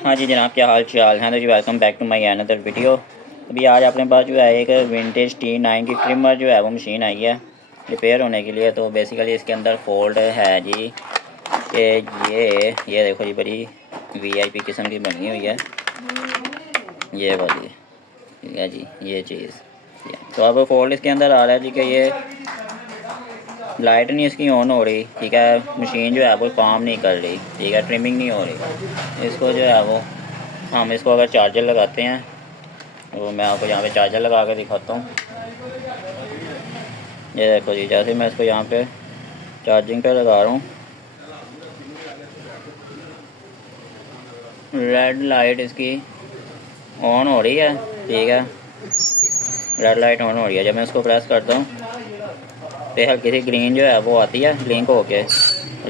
हाँ जी जनाब, क्या हाल चाल है। तो जी welcome back to my another video. अभी आज अपने पास जो है एक विंटेज T9 की ट्रिमर जो है वो मशीन आई है रिपेयर होने के लिए। तो बेसिकली इसके अंदर फॉल्ट है जी कि ये देखो जी, बड़ी VIP किस्म की बनी हुई है ये वाली, ठीक है जी ये चीज़। तो अब फॉल्ट इसके अंदर आ रहा है जी कि ये लाइट नहीं इसकी ऑन हो रही, ठीक है। मशीन जो है वो काम नहीं कर रही, ठीक है, ट्रिमिंग नहीं हो रही। इसको जो है वो हम इसको अगर चार्जर लगाते हैं तो मैं आपको यहाँ पे चार्जर लगा कर दिखाता हूँ। ये देखो जी, जैसे मैं इसको यहाँ पे चार्जिंग पे लगा रहा हूँ, रेड लाइट इसकी ऑन हो रही है, ठीक है। रेड लाइट ऑन हो रही है। जब मैं इसको प्रेस करता हूँ तो हल्की सी ग्रीन जो है वो आती है ब्लिंक होके,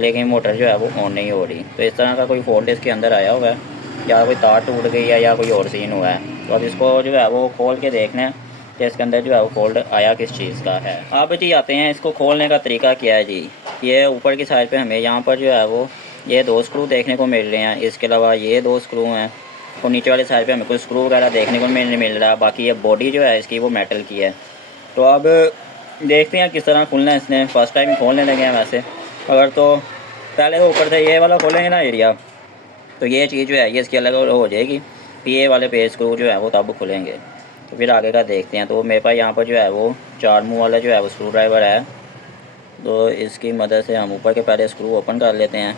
लेकिन मोटर जो है वो ऑन नहीं हो रही। तो इस तरह का कोई फॉल्ट इसके अंदर आया हुआ है, या कोई तार टूट गई है या कोई और सीन हुआ है। तो अब इसको जो है वो खोल के देखना है कि इसके अंदर जो है वो फॉल्ट आया किस चीज़ का है। आप जी आते हैं, इसको खोलने का तरीका क्या है जी। ये ऊपर की साइड पे हमें यहाँ पर जो है वो ये 2 स्क्रू देखने को मिल रहे हैं, इसके अलावा ये 2 स्क्रू हैं, और नीचे वाली साइड पे हमें कोई स्क्रू वगैरह देखने को नहीं मिल रहा। बाकी ये बॉडी जो है इसकी वो मेटल की है। तो अब देखते हैं किस तरह खुलना है। इसने फर्स्ट टाइम खोलने लगे हैं वैसे। अगर तो पहले तो ऊपर से ये वाला खोलेंगे ना एरिया, तो ये चीज़ जो है ये इसकी अलग हो जाएगी। फिर ये वाले पेज स्क्रू जो है वो तब खुलेंगे। तो फिर आगे का देखते हैं। तो मेरे पास यहाँ पर जो है वो 4 मुँह वाला जो है वो स्क्रू ड्राइवर है। तो इसकी मदद से हम ऊपर के पहले स्क्रू ओपन कर लेते हैं।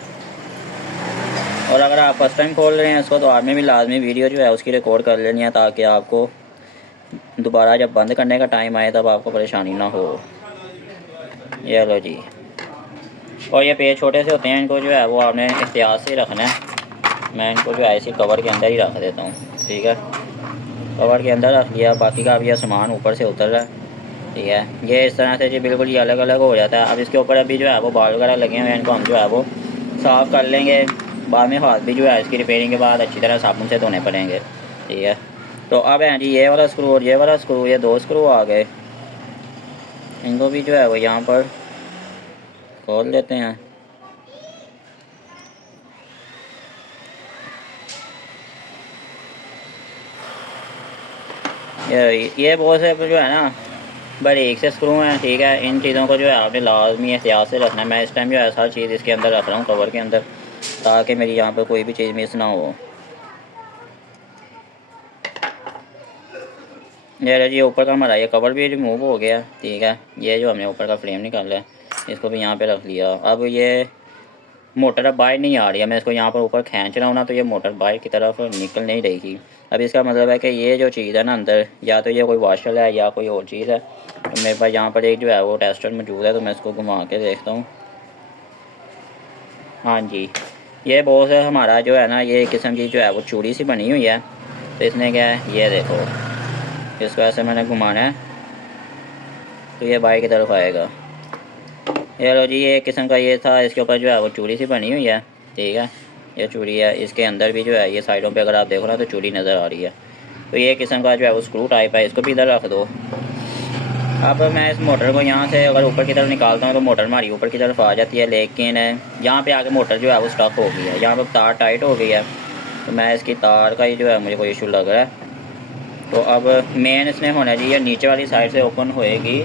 और अगर आप फर्स्ट टाइम खोल रहे हैं इसको, तो आपने भी लाजमी वीडियो जो है उसकी रिकॉर्ड कर लेनी है, ताकि आपको दोबारा जब बंद करने का टाइम आए तब आपको परेशानी ना हो। ये लो जी। और ये पेज छोटे से होते हैं, इनको जो है वो आपने एहतियात से रखना है। मैं इनको जो है इसी कवर के अंदर ही रख देता हूँ, ठीक है। कवर के अंदर रख लिया, बाकी का अब यह सामान ऊपर से उतर रहा है, ठीक है। ये इस तरह से जी बिल्कुल ये अलग अलग हो जाता है। अब इसके ऊपर अभी जो है वो बाल वगैरह लगे हुए हैं, इनको हम जो है वो साफ़ कर लेंगे। बाद में हाथ भी जो है इसकी रिपेयरिंग के बाद अच्छी तरह साबुन से धोने पड़ेंगे, ठीक है। तो अब हैं जी ये वाला स्क्रू और ये वाला स्क्रू, ये 2 स्क्रू आ गए। इनको भी जो है वो यहाँ पर खोल लेते हैं। ये बहुत से जो है ना बारीक से स्क्रू हैं, ठीक है। इन चीज़ों को जो है आपने लाजमी एहतियात से रखना है। मैं इस टाइम जो है हर चीज़ इसके अंदर रख रहा हूँ, कवर के अंदर, ताकि मेरी यहाँ पर कोई भी चीज़ मिस ना हो। ये ऊपर का हमारा ये कवर भी रिमूव हो गया, ठीक है। ये जो हमने ऊपर का फ्रेम निकाला है इसको भी यहाँ पे रख लिया। अब ये मोटर अब बाहर नहीं आ रही है, मैं इसको यहाँ पर ऊपर खींच रहा हूँ ना, तो ये मोटर बाहर की तरफ निकल नहीं रही थी। अब इसका मतलब है कि ये जो चीज़ है ना अंदर, या तो ये कोई वाशर है या कोई और चीज़ है। तो मेरे पास यहाँ पर एक जो है वो टेस्टर मौजूद है, तो मैं इसको घुमा के देखता हूँ। हाँ जी, ये बहुत है हमारा जो है ना, ये किस्म की जो है वो चूड़ी सी बनी हुई है। तो इसने क्या है, ये देखो, इसको ऐसे मैंने घुमाना है तो ये बाहर की तरफ आएगा। ये लो जी, ये एक किस्म का ये था, इसके ऊपर जो है वो चूड़ी सी बनी हुई है, ठीक है। ये चूड़ी है, इसके अंदर भी जो है ये साइडों पे अगर आप देखो ना तो चूड़ी नज़र आ रही है। तो ये किस्म का जो है वो स्क्रू टाइप है, इसको भी इधर रख दो। अब मैं इस मोटर को यहाँ से अगर ऊपर की तरफ निकालता हूँ तो मोटर हमारी ऊपर की तरफ आ जाती है, लेकिन यहाँ पे आके मोटर जो है वो स्टक हो गई है, यहाँ पर तार टाइट हो गई है। तो मैं इसकी तार का ही जो है मुझे कोई इशू लग रहा है। तो अब मेन इसने होना चाहिए नीचे वाली साइड से ओपन होएगी,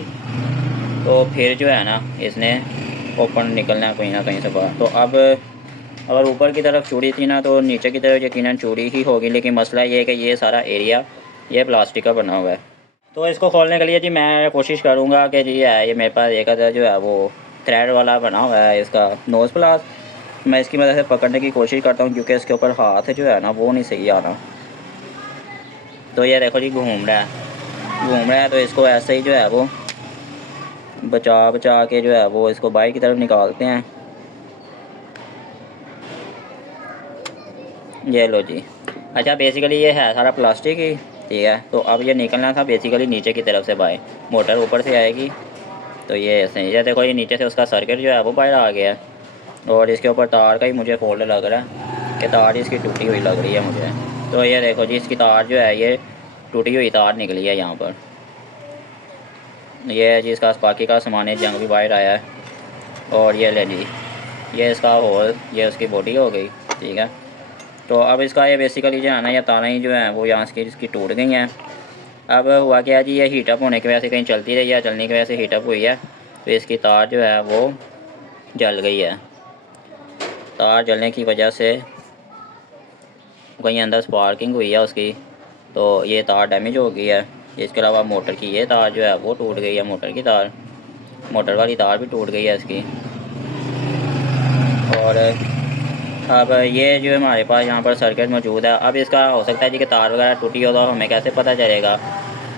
तो फिर जो है ना इसने ओपन निकलना है कहीं ना कहीं से बाहर। तो अब अगर ऊपर की तरफ चूड़ी थी ना, तो नीचे की तरफ यकीनन चूड़ी ही होगी। लेकिन मसला ये है कि ये सारा एरिया ये प्लास्टिक का बना हुआ है। तो इसको खोलने के लिए जी मैं कोशिश करूँगा कि जी है ये मेरे पास एक अदर जो है वो थ्रेड वाला बना हुआ है इसका नोज़ प्लास। मैं इसकी मदद से पकड़ने की कोशिश करता हूँ, क्योंकि इसके ऊपर हाथ जो है ना वो नहीं सही आ रहा। तो ये देखो जी घूम रहा है, तो इसको ऐसे ही जो है वो बचा बचा के जो है वो इसको बाहर की तरफ निकालते हैं। ये लो जी। अच्छा, बेसिकली ये है सारा प्लास्टिक ही, ठीक है। तो अब ये निकलना था बेसिकली नीचे की तरफ से बाहर, मोटर ऊपर से आएगी। तो ये ऐसे ही, ये देखो ये नीचे से उसका सर्किट जो है वो बाहर आ गया है। और इसके ऊपर तार का ही मुझे फोल्ड लग रहा है कि तार इसकी टूटी हुई लग रही है मुझे। तो ये देखो जी, इसकी तार जो है ये टूटी हुई तार निकली है यहाँ पर। ये जी इसका बाकी का सामान जंग भी बाहर आया है। और ये ले जी, ये इसका होल, ये उसकी बॉडी हो गई, ठीक है। तो अब इसका ये बेसिकली जो है ना, ये तारें ही जो है वो यहाँ से इसकी टूट गई हैं। अब हुआ क्या जी, ये हीटअप होने की वजह से कहीं चलती रही है, चलने की वजह से हीटअप हुई है, तो इसकी तार जो है वो जल गई है। तार जलने की वजह से कहीं अंदर स्पार्किंग हुई है उसकी, तो ये तार डैमेज हो गई है। इसके अलावा मोटर की ये तार जो है वो टूट गई है, मोटर की तार, मोटर वाली तार भी टूट गई है इसकी। और अब ये जो हमारे पास यहाँ पर सर्किट मौजूद है, अब इसका हो सकता है जी कि तार वगैरह टूटी हो, तो हमें कैसे पता चलेगा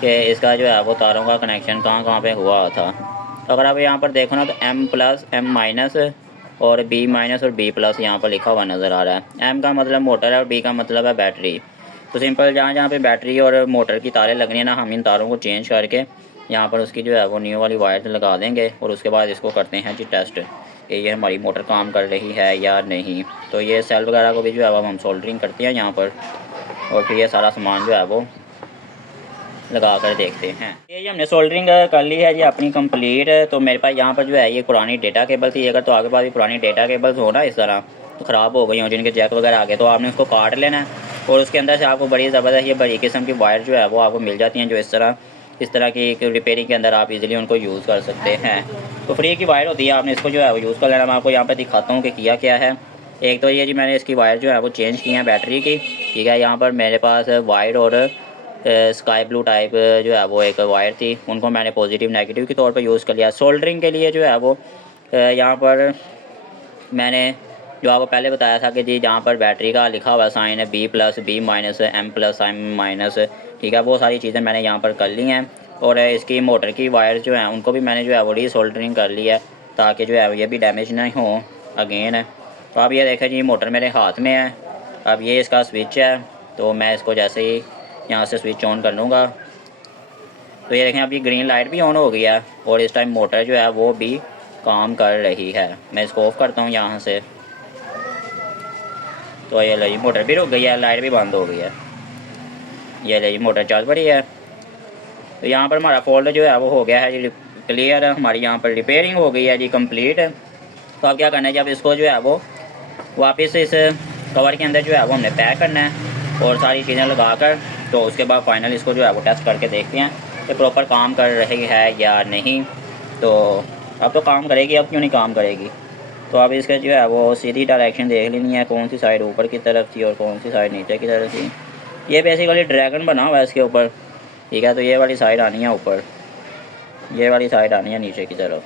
कि इसका जो है वो तारों का कनेक्शन कहाँ कहाँ पे हुआ था। तो अगर आप यहाँ पर देखो ना, तो M+, M- और B- और B+ यहाँ पर लिखा हुआ नज़र आ रहा है। M का मतलब मोटर है और B का मतलब है बैटरी। तो सिंपल जहाँ जहाँ पे बैटरी और मोटर की तारें लगनी है ना, हम इन तारों को चेंज करके यहाँ पर उसकी जो है वो न्यू वाली वायर लगा देंगे, और उसके बाद इसको करते हैं जी टेस्ट कि ये हमारी मोटर काम कर रही है या नहीं। तो ये सेल वगैरह को भी जो है वो हम सोल्डरिंग करते हैं यहाँ पर, और फिर ये सारा सामान जो है वो लगा कर देखते हैं। ये हमने सोल्डरिंग कर ली है जी अपनी कंप्लीट। तो मेरे पास यहाँ पर जो है ये पुरानी डेटा केबल थी। अगर तो आगे पास भी पुरानी डेटा केबल्स हो ना इस तरह, तो ख़राब हो गई हो, जिनके जैक वगैरह आ गए, तो आपने उसको काट लेना है, और उसके अंदर से आपको बड़ी ज़बरदस्त ये बड़ी किस्म की वायर जो है वो आपको मिल जाती हैं, जो इस तरह की रिपेयरिंग के अंदर आप इजीली उनको यूज़ कर सकते हैं। तो फ्री की वायर होती है, आपने इसको जो है वो यूज़ कर लेना। मैं आपको यहाँ पर दिखाता हूँ कि किया क्या है। एक तो ये जी मैंने इसकी वायर जो है वो चेंज की है बैटरी की, ठीक है। यहाँ पर मेरे पास वायर और स्काई ब्लू टाइप जो है वो एक वायर थी, उनको मैंने पॉजिटिव नेगेटिव के तौर पर यूज़ कर लिया। सोल्डरिंग के लिए जो है वो यहाँ पर मैंने जो आपको पहले बताया था कि जी जहाँ पर बैटरी का लिखा हुआ साइन है B+, B-, M+, M-, ठीक है, वो सारी चीज़ें मैंने यहाँ पर कर ली हैं। और इसकी मोटर की वायर जो हैं उनको भी मैंने जो है वो रीसोल्डरिंग कर लिया है, ताकि जो है ये भी डैमेज नहीं हो अगेन। तो अब ये देखें जी, मोटर मेरे हाथ में है। अब ये इसका स्विच है, तो मैं इसको जैसे ही यहाँ से स्विच ऑन कर लूँगा, तो ये देखें अभी ग्रीन लाइट भी ऑन हो गई है, और इस टाइम मोटर जो है वो भी काम कर रही है। मैं इसको ऑफ़ करता हूँ यहाँ से, तो ये ले मोटर भी रुक गई है, लाइट भी बंद हो गई है। ये ले मोटर चल पड़ी है। तो यहाँ पर हमारा फॉल्ट जो है वो हो गया है जी क्लियर। हमारी यहाँ पर रिपेयरिंग हो गई है जी कंप्लीट। तो अब क्या करना है, जब इसको जो है वो वापस इस कवर के अंदर जो है वो हमने पैक करना है, और सारी चीज़ें लगा कर, तो उसके बाद फाइनल इसको जो है वो टेस्ट करके देखते हैं कि प्रॉपर काम कर रही है या नहीं। तो अब तो काम करेगी, अब क्यों नहीं काम करेगी। तो अब इसका जो है वो सीधी डायरेक्शन देख लेनी है, कौन सी साइड ऊपर की तरफ थी और कौन सी साइड नीचे की तरफ थी। ये बेसिकली ड्रैगन बना हुआ है इसके ऊपर, ठीक है। तो ये वाली साइड आनी है ऊपर, ये वाली साइड आनी है नीचे की तरफ।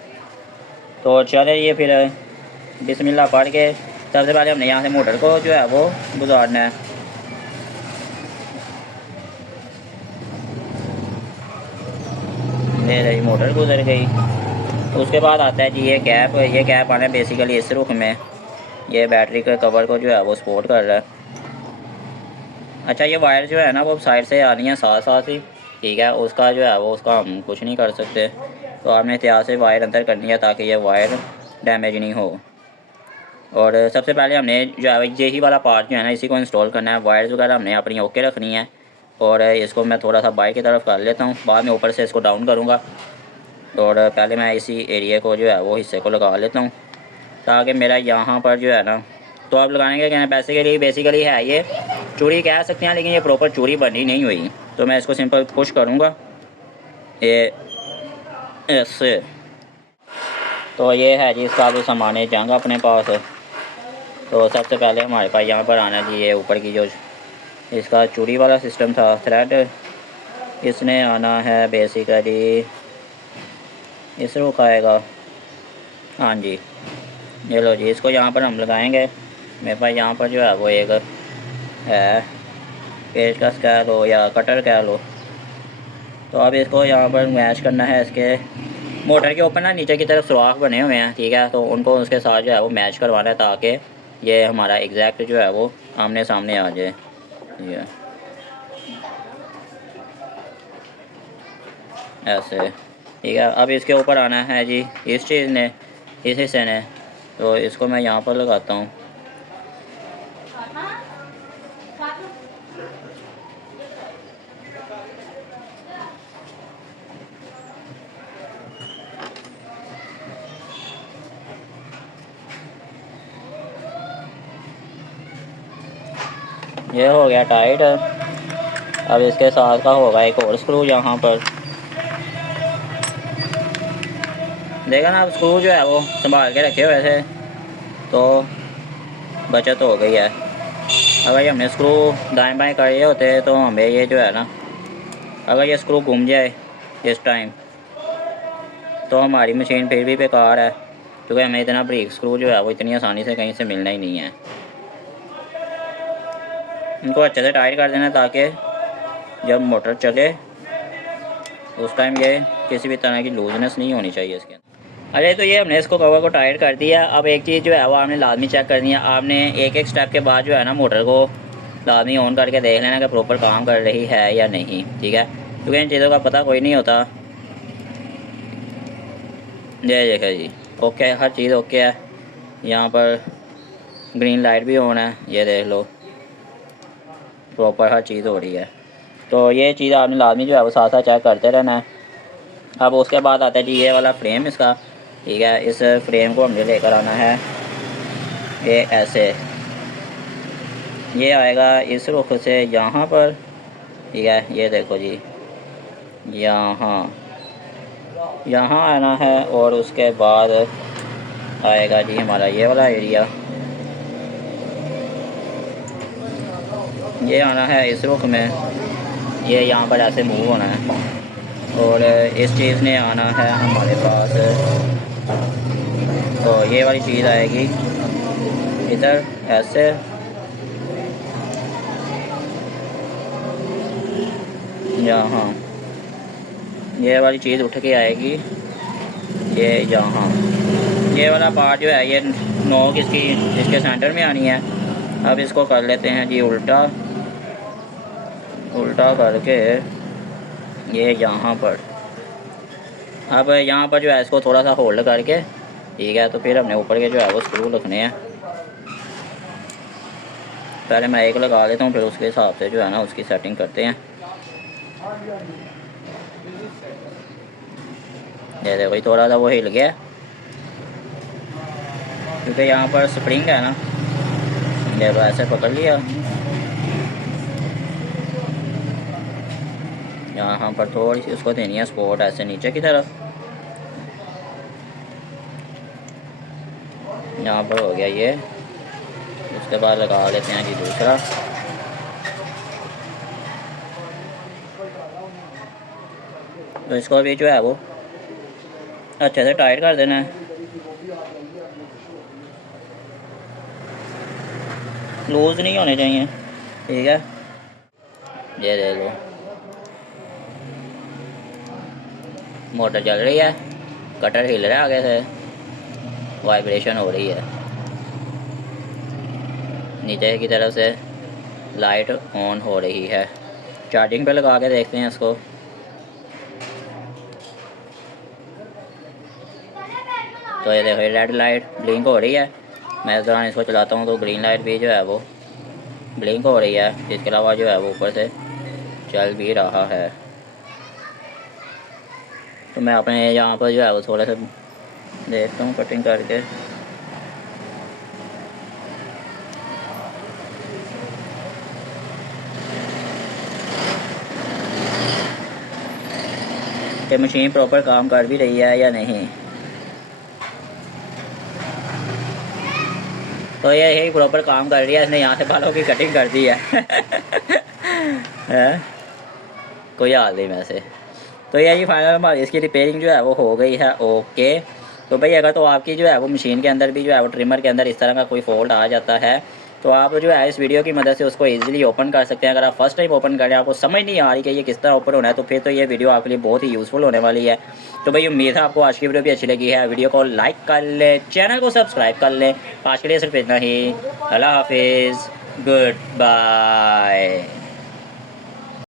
तो चले ये फिर बिस्मिल्लाह पढ़ के सबसे पहले हमने यहाँ से मोटर को जो है वो गुजारना है। ये रही मोटर गुजर गई। तो उसके बाद आता है जी ये कैप आना है बेसिकली इस रुख में, ये बैटरी के कवर को जो है वो सपोर्ट कर रहा है। अच्छा, ये वायर जो है ना वो साइड से आनी है साथ साथ ही, ठीक है। उसका जो है वो उसका हम कुछ नहीं कर सकते, तो आपने एहतियात से वायर अंदर करनी है ताकि ये वायर डैमेज नहीं हो। और सबसे पहले हमने जो है यही वाला पार्ट जो है ना इसी को इंस्टॉल करना है। वायर्स वगैरह हमने अपनी ओके रखनी है, और इसको मैं थोड़ा सा बाई की तरफ कर लेता हूँ, बाद में ऊपर से इसको डाउन करूँगा। और पहले मैं इसी एरिया को जो है वो हिस्से को लगा लेता हूँ, ताकि मेरा यहाँ पर जो है ना, तो आप लगाने के कहना पैसे के लिए बेसिकली है ये चूड़ी कह सकते हैं, लेकिन ये प्रॉपर चूड़ी बनी नहीं हुई। तो मैं इसको सिंपल पुश करूँगा ये ऐसे। तो ये है जी इसका भी सामान है जंग अपने पास। तो सबसे पहले हमारे पास यहाँ पर आना जी ये ऊपर की जो इसका चूड़ी वाला सिस्टम था थ्रेड, इसने आना है बेसिकली इस रुख आएगा। हाँ जी, ये लो जी, इसको यहाँ पर हम लगाएंगे। मेरे पास यहाँ पर जो है वो एक है पेचकस कह लो या कटर कह लो। तो अब इसको यहाँ पर मैच करना है। इसके मोटर के ऊपर ना नीचे की तरफ सुराख बने हुए हैं, ठीक है। तो उनको उसके साथ जो है वो मैच करवाना है, ताकि ये हमारा एग्जैक्ट जो है वो आमने सामने आ जाए। ये ऐसे, ठीक है। अब इसके ऊपर आना है जी इस चीज़ ने, इस हिस्से ने। तो इसको मैं यहाँ पर लगाता हूँ। ये हो गया टाइट। अब इसके साथ का होगा एक और स्क्रू यहाँ पर। देखा ना, अब स्क्रू जो है वो संभाल के रखे हुए थे तो बचत हो गई है। अगर हमने स्क्रू दाएं बाएं करे होते तो हमें ये जो है ना, अगर ये स्क्रू घूम जाए इस टाइम तो हमारी मशीन फिर भी बेकार है, क्योंकि हमें इतना ब्रेक स्क्रू जो है वो इतनी आसानी से कहीं से मिलना ही नहीं है। इनको अच्छे से टाइट कर देना ताकि जब मोटर चले उस टाइम ये किसी भी तरह की लूजनेस नहीं होनी चाहिए इसके अंदर। अरे तो ये हमने इसको कवर को टाइट कर दिया। अब एक चीज़ जो है वो आपने लाजमी चेक करनी है। आपने एक एक स्टेप के बाद जो है ना मोटर को लाजमी ऑन करके देख लेना कि प्रॉपर काम कर रही है या नहीं, ठीक है, क्योंकि इन चीज़ों का पता कोई नहीं होता। ये देखिए जी, ओके, हर चीज़ ओके है। यहाँ पर ग्रीन लाइट भी ऑन है, ये देख लो, प्रॉपर हर चीज़ हो रही है। तो ये चीज़ आपने लाजमी जो है वो साथ साथ चेक करते रहना है। अब उसके बाद आता है जी ये वाला फ्रेम इसका, ठीक है। इस फ्रेम को हमने लेकर आना है ये ऐसे, ये आएगा इस रुख से यहाँ पर, ठीक है। ये देखो जी, यहाँ आना है और उसके बाद आएगा जी हमारा ये वाला एरिया, ये आना है इस रुख में, ये यहाँ पर ऐसे मूव होना है। और इस चीज़ ने आना है हमारे पास, तो ये वाली चीज़ आएगी इधर ऐसे, यहाँ ये वाली चीज़ उठ के आएगी ये यहाँ। ये वाला पार्ट जो है ये नोक इसकी इसके सेंटर में आनी है। अब इसको कर लेते हैं जी उल्टा, उल्टा करके ये यहाँ पर। अब यहाँ पर जो है इसको थोड़ा सा होल्ड करके, ठीक है, तो फिर हमने ऊपर के जो है वो स्क्रू रखने हैं। पहले मैं एक लगा लेता हूँ, फिर उसके हिसाब से जो है ना उसकी सेटिंग करते हैं। ये देखो थोड़ा सा वो हिल गया क्योंकि यहाँ पर स्प्रिंग है ना, ये ऐसे पकड़ लिया। यहाँ पर थोड़ी सी उसको देनी है सपोर्ट ऐसे नीचे की तरफ। यहाँ पर हो गया ये। उसके बाद लगा लेते हैं जी दूसरा। तो इसको भी जो है वो अच्छे से टाइट कर देना है, लूज नहीं होने चाहिए, ठीक है। ये दे लो, मोटर चल रही है, कटर हिल रहा है आगे से, वाइब्रेशन हो रही है। नीचे की तरफ से लाइट ऑन हो रही है। चार्जिंग पे लगा के देखते हैं इसको। तो ये देखो रेड लाइट ब्लिंक हो रही है। मैं इस दौरान इसको चलाता हूँ तो ग्रीन लाइट भी जो है वो ब्लिंक हो रही है। इसके अलावा जो है वो ऊपर से चल भी रहा है। तो मैं अपने यहाँ पर जो है वो थोड़ा सा देखता हूँ कटिंग करके। कि मशीन प्रॉपर काम कर भी रही है या नहीं। तो ये यही प्रॉपर काम कर रही है। इसने यहाँ से बालों की कटिंग कर दी है, है? कोई हाल नहीं वैसे। तो यही फाइनल हमारी इसकी रिपेयरिंग जो है वो हो गई है। ओके, तो भाई अगर तो आपकी जो है वो मशीन के अंदर भी जो है वो ट्रिमर के अंदर इस तरह का कोई फॉल्ट आ जाता है तो आप जो है इस वीडियो की मदद से उसको इजीली ओपन कर सकते हैं। अगर आप फर्स्ट टाइम ओपन करें, आपको समझ नहीं आ रही कि ये किस तरह ओपन होना है, तो फिर तो ये वीडियो आपके लिए बहुत ही यूज़फुल होने वाली है। तो भाई उम्मीद है आपको आज की वीडियो भी अच्छी लगी है। वीडियो को लाइक कर ले, चैनल को सब्सक्राइब कर ले। आज के लिए सिर्फ इतना ही। अल्लाह हाफिज़, गुड बाय।